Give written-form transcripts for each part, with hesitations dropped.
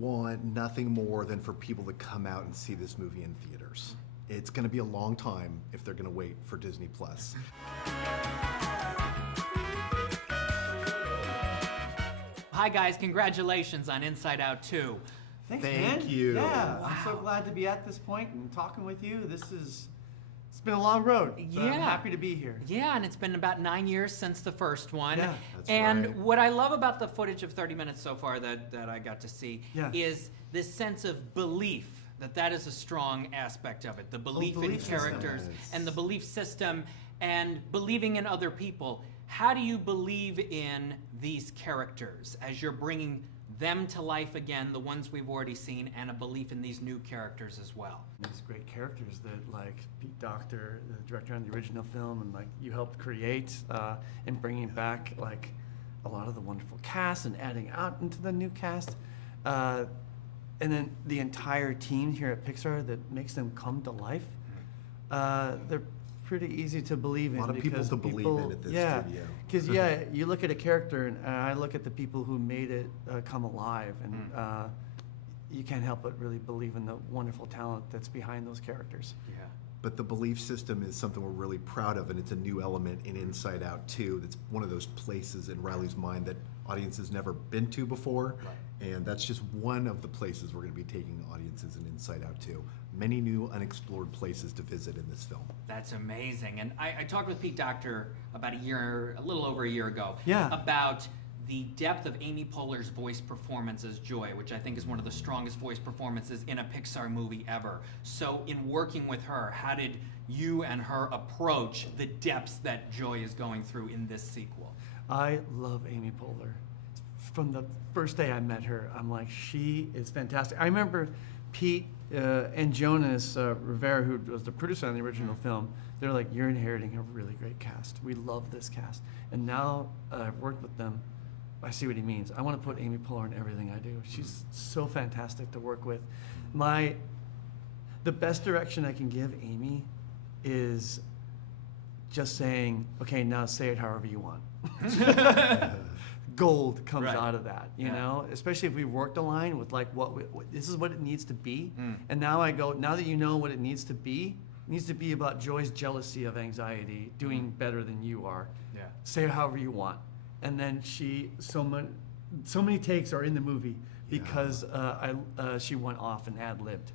want nothing more than for people to come out and see this movie in theaters. It's going to be a long time if they're going to wait for Disney Plus. Hi guys, congratulations on Inside Out 2. Thanks, Thank man. you. Yeah, I'm so glad to be at this point and talking with you. It's been a long road. So I'm happy to be here. Yeah, and it's been about 9 years since the first one. Yeah, that's and right. what I love about the footage of 30 minutes so far that I got to see is this sense of belief. That is a strong aspect of it. The belief in characters and the belief system and believing in other people. How do you believe in these characters as you're bringing them to life again, the ones we've already seen, and a belief in these new characters as well? These great characters that, like Pete Docter, the director on the original film, and like you helped create, and bringing back like a lot of the wonderful cast and adding out into the new cast. And then the entire team here at Pixar that makes them come to life. They're pretty easy to believe in. A lot of people to believe in at this studio. Because you look at a character, and I look at the people who made it come alive, and you can't help but really believe in the wonderful talent that's behind those characters. Yeah. But the belief system is something we're really proud of, and it's a new element in Inside Out 2. That's one of those places in Riley's mind that audiences never been to before. Right. And that's just one of the places we're going to be taking audiences in Inside Out 2. Many new unexplored places to visit in this film. That's amazing. And I talked with Pete Docter about a little over a year ago, Yeah. about the depth of Amy Poehler's voice performance as Joy, which I think is one of the strongest voice performances in a Pixar movie ever. So in working with her, how did you and her approach the depths that Joy is going through in this sequel? I love Amy Poehler. From the first day I met her, I'm like, she is fantastic. I remember Pete and Jonas Rivera, who was the producer on the original film, they're like, you're inheriting a really great cast. We love this cast. And now I've worked with them, I see what he means. I want to put Amy Poehler in everything I do. She's so fantastic to work with. The best direction I can give Amy is just saying, okay, now say it however you want. Gold comes out of that, you know, especially if we worked a line with like this is what it needs to be. And now I go, now that you know what it needs to be about Joy's jealousy of anxiety, doing better than you are. Yeah. Say it however you want. And then so many takes are in the movie because she went off and ad-libbed.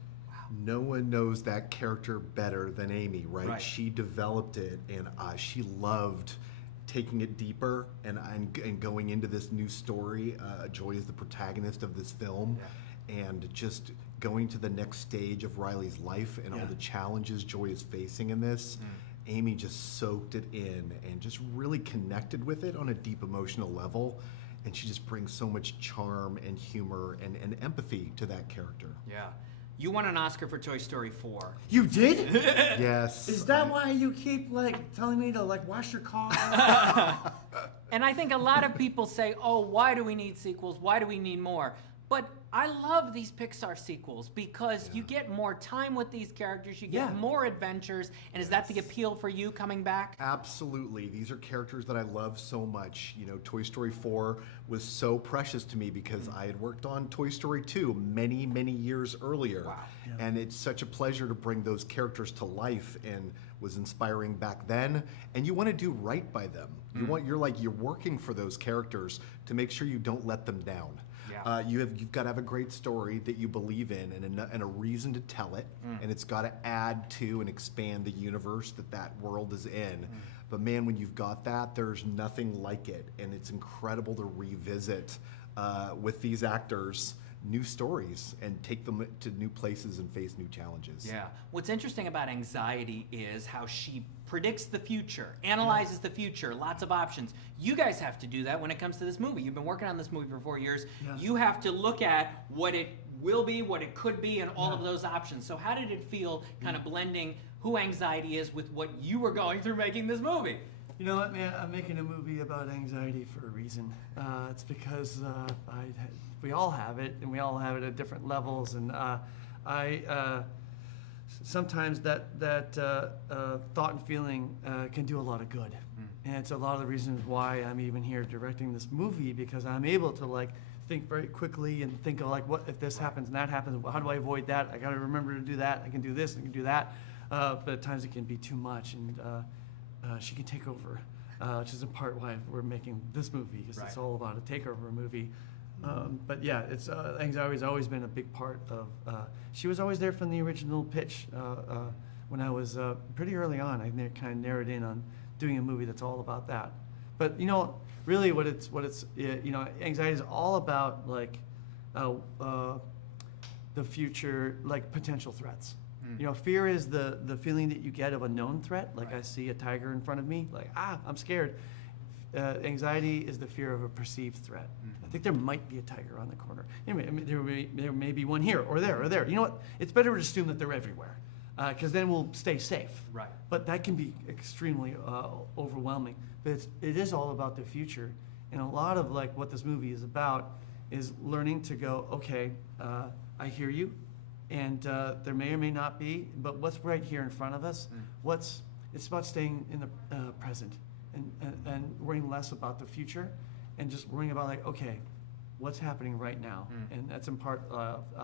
No one knows that character better than Amy, right? She developed it, and she loved taking it deeper and going into this new story. Joy is the protagonist of this film, and just going to the next stage of Riley's life and all the challenges Joy is facing in this. Amy just soaked it in and just really connected with it on a deep emotional level. And she just brings so much charm and humor and empathy to that character. Yeah. You won an Oscar for Toy Story 4. You did? Yes. Is that why you keep like telling me to like wash your car? And I think a lot of people say, oh, why do we need sequels? Why do we need more? But I love these Pixar sequels because you get more time with these characters, you get more adventures, and is that the appeal for you coming back? Absolutely. These are characters that I love so much. You know, Toy Story 4 was so precious to me because I had worked on Toy Story 2 many, many years earlier. Wow. Yeah. And it's such a pleasure to bring those characters to life, and was inspiring back then. And you want to do right by them. You're working for those characters to make sure you don't let them down. Yeah. You've got to have a great story that you believe in and a reason to tell it, and it's got to add to and expand the universe that world is in. But man, when you've got that, there's nothing like it, and it's incredible to revisit with these actors new stories and take them to new places and face new challenges. Yeah. What's interesting about anxiety is how she predicts the future, analyzes the future, lots of options. You guys have to do that when it comes to this movie. You've been working on this movie for 4 years. Yeah. You have to look at what it will be, what it could be, and all of those options. So how did it feel kind of blending who anxiety is with what you were going through making this movie? You know what, man? I'm making a movie about anxiety for a reason. It's because we all have it, and we all have it at different levels. And sometimes that thought and feeling can do a lot of good. And it's a lot of the reasons why I'm even here directing this movie, because I'm able to like think very quickly and think of like, what if this happens and that happens? How do I avoid that? I got to remember to do that. I can do this and I can do that. But at times it can be too much, and she can take over, which is in part why we're making this movie, because it's all about a takeover movie. But yeah, it's anxiety's always been a big part of. She was always there from the original pitch. When I was pretty early on, I kind of narrowed in on doing a movie that's all about that. But you know, really, what it's you know, anxiety is all about like the future, like potential threats. You know, fear is the feeling that you get of a known threat. Like I see a tiger in front of me, like I'm scared. Anxiety is the fear of a perceived threat. I think there might be a tiger on the corner. Anyway, I mean, there may be one here or there or there. You know what? It's better to assume that they're everywhere, because then we'll stay safe. Right. But that can be extremely overwhelming. But it is all about the future, and a lot of like what this movie is about is learning to go, okay, I hear you, and there may or may not be, but what's right here in front of us? It's about staying in the present. And worrying less about the future, and just worrying about like, okay, what's happening right now? And that's in part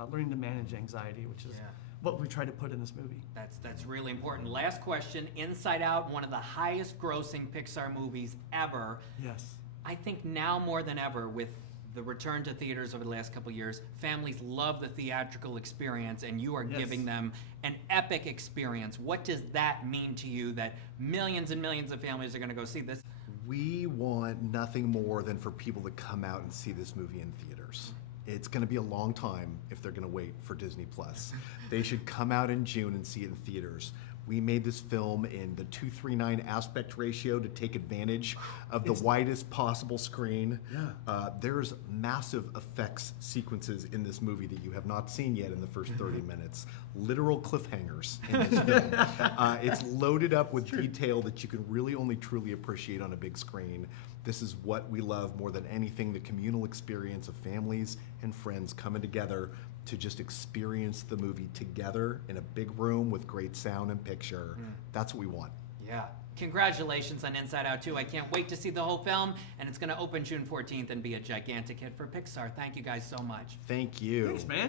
learning to manage anxiety, which is what we try to put in this movie. That's really important. Last question: Inside Out, one of the highest grossing Pixar movies ever. Yes. I think now more than ever, with the return to theaters over the last couple of years, families love the theatrical experience, and you are giving them an epic experience. What does that mean to you that millions and millions of families are going to go see this? We want nothing more than for people to come out and see this movie in theaters. It's going to be a long time if they're going to wait for Disney Plus. They should come out in June and see it in theaters. We made this film in the 2:3:9 aspect ratio to take advantage of the widest possible screen. There's massive effects sequences in this movie that you have not seen yet in the first 30 minutes. Literal cliffhangers in this film. It's loaded up with detail that you can really only truly appreciate on a big screen. This is what we love more than anything, the communal experience of families and friends coming together to just experience the movie together in a big room with great sound and picture. That's what we want. Yeah. Congratulations on Inside Out 2. I can't wait to see the whole film, and it's going to open June 14th and be a gigantic hit for Pixar. Thank you guys so much. Thank you. Thanks, man.